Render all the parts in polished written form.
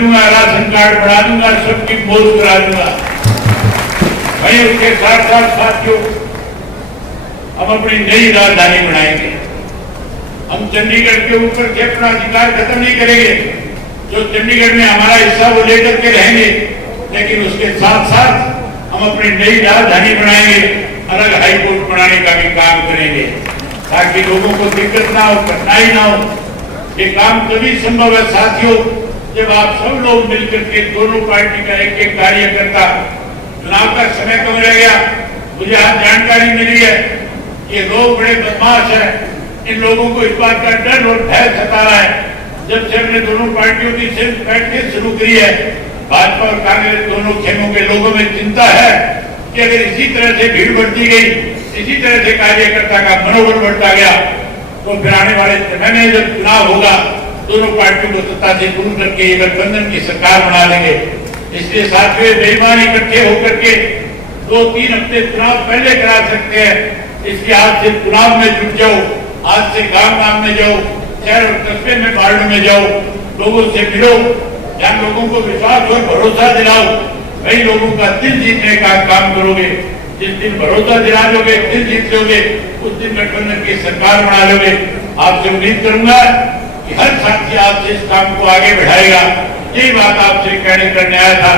दूंगा, ration card बढ़ा दूंगा, सबकी मौज करा दूंगा। वहीं उसके साथ साथ साथियों, हम अपनी नई राजधानी बनाएंगे। हम चंडीगढ़ के ऊपर के अपना अधिकार खत्म नहीं करेंगे। जो चंडीगढ़ में हमारा हिस्सा वो लेकर के रहेंगे, लेकिन उसके साथ साथ हम अपनी नई राजधानी बनाएंगे, अलग हाई कोर्ट बनाने का भी काम करेंगे, ताकि लोगों को दिक्कत ना हो, कठिनाई ना हो। ये काम तभी संभव है साथियों, जब आप सब लोग मिलकर के दोनों पार्टी का एक एक कार्यकर्ता, चुनाव का समय कम रह गया, मुझे आज जानकारी मिली है ये लोग बड़े बदमाश हैं। इन लोगों को इस बात का डर और भय सता रहा है। जब से हमने दोनों पार्टियों की सिर्फ बैठकें शुरू करी है, भाजपा और कांग्रेस दोनों खेमों के लोगों में चिंता है कि अगर इसी तरह से भीड़ बढ़ती गई, इसी तरह से कार्यकर्ता का मनोबल बढ़ता गया, तो फिर आने वाले समय में जब चुनाव होगा, दोनों पार्टियों को सत्ता से दूर करके ये गठबंधन की सरकार बना लेंगे। इसलिए साथियों, बेईमान इकट्ठे होकर के 2-3 हफ्ते चुनाव पहले करा सकते हैं। इसलिए आज से चुनाव में जुट जाओ, आज से गांव में जाओ, शहर और कस्बे में वार्ड में जाओ, लोगों से मिलो, जहाँ लोगों को विश्वास और भरोसा दिलाओ, वही लोगों का दिल जीतने का काम करोगे। जिस दिन भरोसा दिला लोगे, दिल जीत लोगे, उस दिन गठबंधन की सरकार बना लोगे। आपसे उम्मीद करूंगा कि हर साथी आपसे इस काम को आगे बढ़ाएगा। यही बात आपसे कहने करने आया था।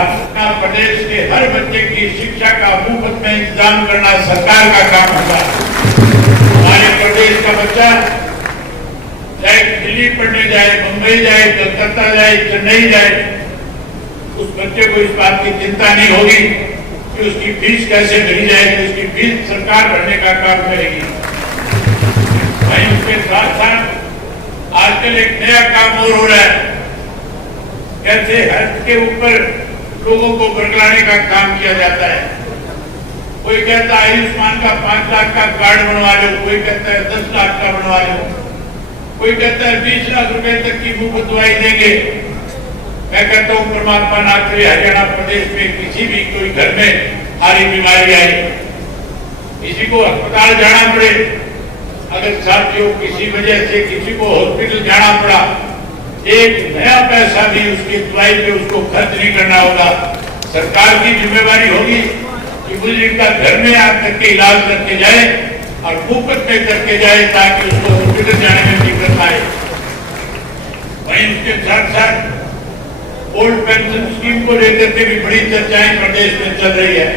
प्रदेश के हर बच्चे की शिक्षा का मुफ्त में इंतजाम करना सरकार का काम होगा। हमारे प्रदेश का बच्चा चाहे दिल्ली पढ़ने जाए, मुंबई जाए, कलकत्ता जाए, चेन्नई जाए, उस बच्चे को इस बात की चिंता नहीं होगी कि उसकी फीस कैसे भरी जाएगी। उसकी फीस सरकार भरने का काम करेगी। वहीं उसके साथ साथ आजकल एक नया काम और हो रहा है, कैसे हेल्थ के ऊपर लोगों को बरगलाने का काम किया जाता है। कोई कहता है आयुष्मान का 5 लाख का कार्ड बनवा लो, कोई कहता है 10 लाख का बनवा लो, कोई कहता है 20 लाख रुपए तक की मुफ्त दवाई देंगे। मैं कहता हूँ परमात्मा ना करे हरियाणा प्रदेश में किसी भी कोई घर में भारी बीमारी आई, किसी को अस्पताल जाना पड़े, अगर साथियों किसी वजह से किसी को हॉस्पिटल जाना पड़ा, एक नया पैसा भी उसकी दवाई पे उसको खर्च नहीं करना होगा। सरकार की जिम्मेवारी होगी कि बुजुर्ग का घर में आकर के इलाज करके जाए और मुफ्त में करके जाए, ताकि उसको हॉस्पिटल जाने में दिक्कत आए। वहीं उसके साथ साथ ओल्ड पेंशन स्कीम को लेकर के भी बड़ी चर्चाएं प्रदेश में चल रही है।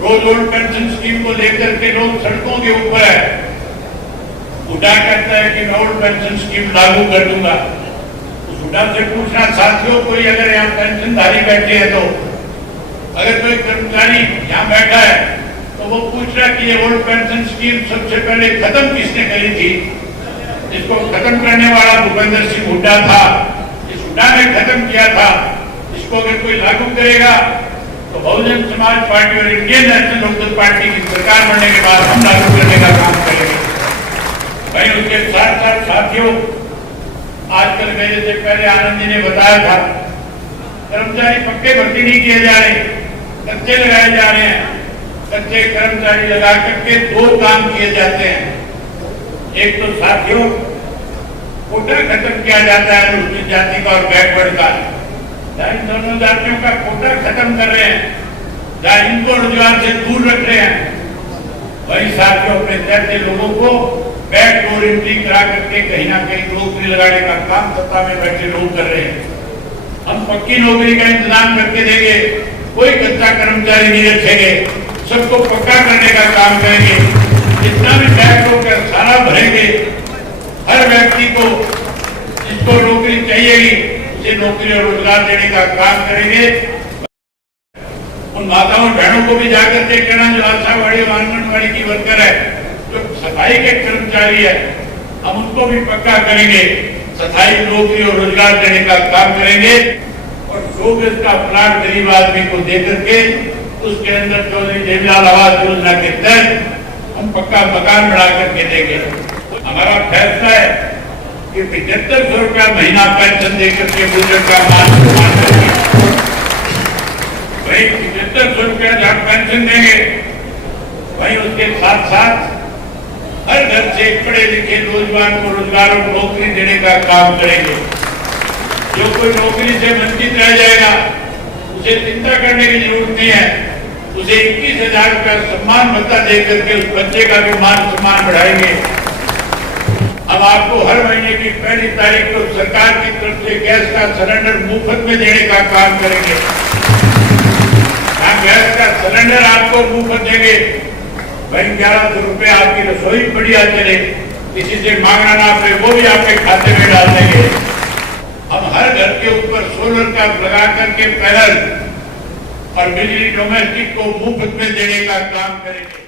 रोज ओल्ड पेंशन स्कीम को लेकर के लोग सड़कों के ऊपर है। हुड्डा कहता है कि मैं ओल्ड पेंशन स्कीम लागू कर दूंगा। उस हुड्डा से पूछना साथियों, कोई अगर यहाँ पेंशनधारी बैठे हैं, तो अगर कोई कर्मचारी यहाँ बैठा है तो वो पूछ रहा कि ये ओल्ड पेंशन स्कीम सबसे पहले खत्म किसने करी थी? इसको खत्म करने वाला भूपेंद्र सिंह हुड्डा था। इस हुड्डा ने खत्म किया था। इसको अगर कोई लागू करेगा तो बहुजन समाज पार्टी और इंडियन नेशनल लोकदल पार्टी की सरकार बनने के बाद हम लागू करने का काम करेंगे। वहीं उसके साथ साथ साथियों, आजकल मेरे से पहले आनंद जी ने बताया था, कर्मचारी पक्के भर्ती नहीं किए जा रहे, कच्चे लगाए जा रहे हैं। कच्चे कर्मचारी लगा करके 2 काम किए जाते हैं। एक तो साथियों कोटा खत्म किया जाता है अनुसूचित जाति का और बैकवर्ड का। इन दोनों जातियों का कोटा खत्म कर रहे हैं, जहाँ इनको रोजगार से दूर रख रहे हैं, वही साथियों अपने जैसे लोगों को बैकडोर एंट्री करा करके कहीं ना कहीं नौकरी लगाने का काम सत्ता में बैठे लोग कर रहे हैं। हम पक्की नौकरी का इंतजाम करके देंगे, कोई कच्चा कर्मचारी नहीं रखेंगे, सबको पक्का करने का काम करेंगे। जितना भी बैकडोर का सारा भरेंगे, हर व्यक्ति को जिसको नौकरी चाहिएगी उसे नौकरी और रोजगार देने का काम करेंगे। उन माताओं बहनों को भी जाकर के कहना, जो आशावाड़ी और आंगनबाड़ी की वर्कर है, जो सफाई के कर्मचारी है, हम उनको भी पक्का करेंगे, सफाई नौकरी और रोजगार देने का काम करेंगे। और 100 गज का प्लाट गरीब आदमी को देकर के उसके अंदर चौधरी देवीलाल आवास योजना के तहत हम पक्का मकान बना करके देंगे। हमारा फैसला है कि 7500 रुपया महीना पेंशन देकर के बुजुर्ग का मान सम्मान करेंगे। वही 7500 रुपया जहाँ पेंशन देंगे, वहीं उसके साथ साथ हर घर से पढ़े लिखे नौजवान को रोजगार और नौकरी देने का काम करेंगे। जो कोई नौकरी से वंचित रह जाएगा उसे चिंता करने की जरूरत नहीं है, उसे 21,000 रुपया सम्मान भत्ता दे करके उस बच्चे का भी मान सम्मान बढ़ाएंगे। अब आपको हर महीने की पहली तारीख को सरकार की तरफ से गैस का सिलेंडर मुफ्त में देने का काम करेंगे। गैस का सिलेंडर आपको मुफ्त देंगे। भाई 1100 रुपये आपकी रसोई बढ़िया चले, किसी से मांगना ना पड़े, वो भी आपके खाते में डाल देंगे। हम हर घर के ऊपर सोलर का लगा करके पैनल और बिजली डोमेस्टिक को मुफ्त में देने का काम करेंगे।